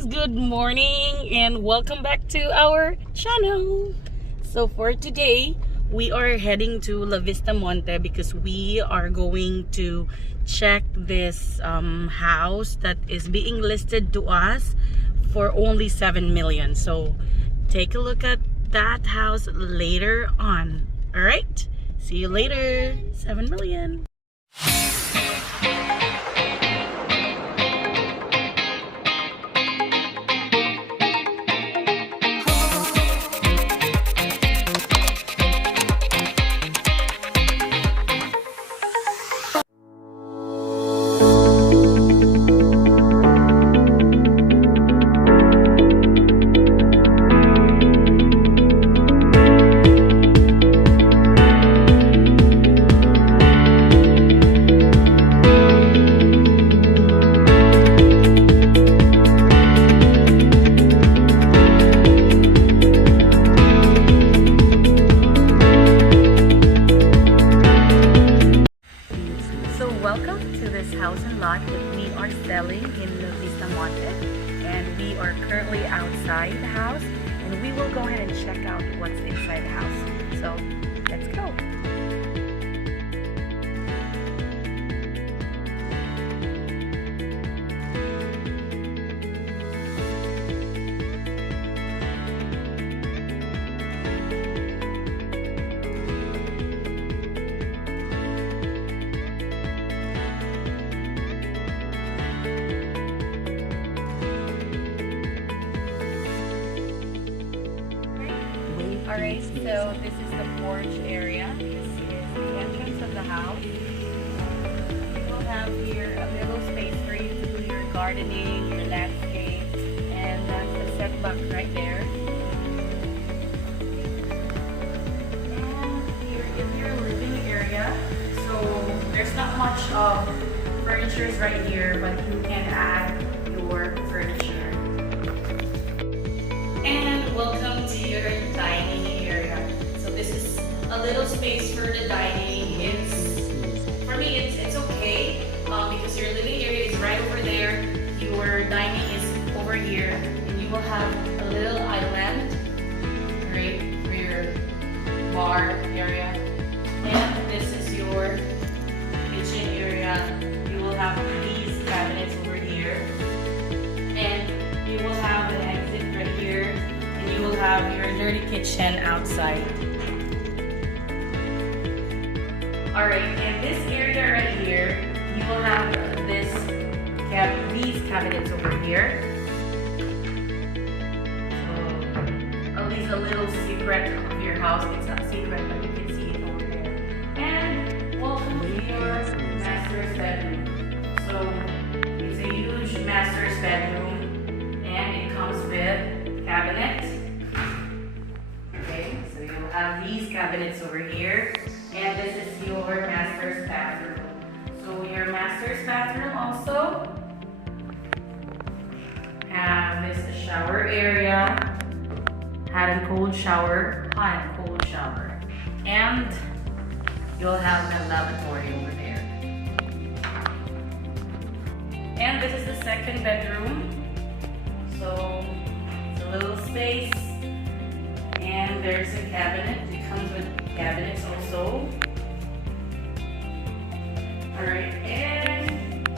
guys, good morning and welcome back to our channel. So for today we are heading to La Vista Monte because we are going to check this house that is being listed to us for only 7 million. So take a look at that house later on. All right, see you later. 7 million. Welcome to this house and lot that we are selling in Vista Monte, and we are currently outside the house and we will go ahead and check out what's inside the house. So let's go. Alright, so this is the porch area. This is the entrance of the house. You will have here a little space for you to do your gardening, your landscape, and that's the setback right there. And here is your living area. So there's not much of furniture right here, but you can add your furniture. And welcome to your dining area. So this is a little space for the dining. For me it's okay because your living area is right over there. Your dining is over here, and you will have a little island right for your bar area. And this is your kitchen area. You will have these cabinets over here, and you will have an exit right here, and you will have your dirty kitchen outside. Alright, and this area right here, you will have these cabinets over here. So, at least a little secret of your house. It's not secret, but you can see it over there. And welcome to your master's bedroom. So, it's a huge master's bedroom, and it comes with cabinets. Okay, so you'll have these cabinets over here, and this is your master's bathroom. So your master's bathroom also have this shower area, hot and cold shower, and you'll have the lavatory over there. And this is the second bedroom. So it's a little space. And there's a cabinet. It comes with cabinets also. Alright, and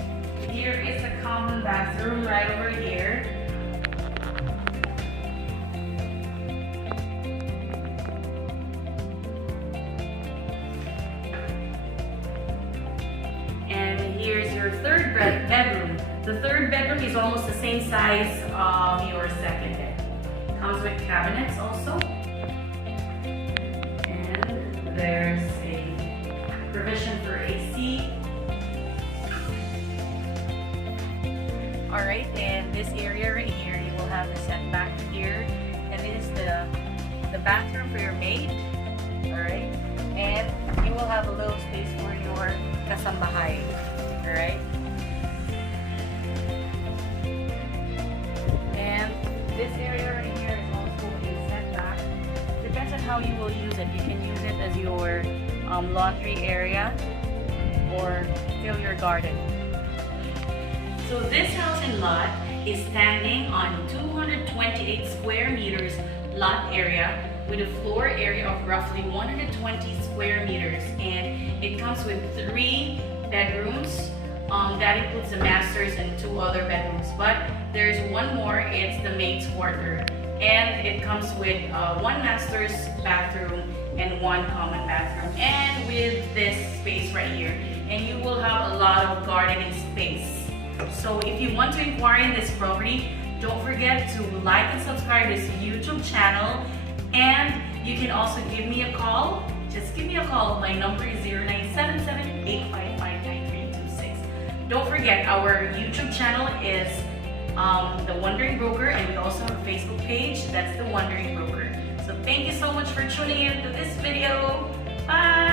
here is a common bathroom right over here. And here's your third bedroom. The third bedroom is almost the same size of your second bed. Comes with cabinets also. There's a provision for AC. Alright, and this area right here, you will have the setback here. And this is the bathroom for your maid. Alright, and you will have a little space for your kasambahay. Alright. And this area right here is also a setback. Depends on how you will use it. You can use it as your laundry area or fill your garden. So this house and lot is standing on 228 square meters lot area with a floor area of roughly 120 square meters, and it comes with 3 bedrooms. That includes the masters and 2 other bedrooms, but there's one more. It's the maid's quarter, and it comes with 1 master's bathroom and 1 common bathroom, and with this space right here, and you will have a lot of gardening space. So if you want to inquire in this property, don't forget to like and subscribe to this YouTube channel, and you can also give me a call. Just give me a call. My number is 0977-855-9326. Don't forget, our YouTube channel is The Wandering Broker, and we also have a Facebook page. That's The Wandering Broker. So thank you so much for tuning in to this video. Bye!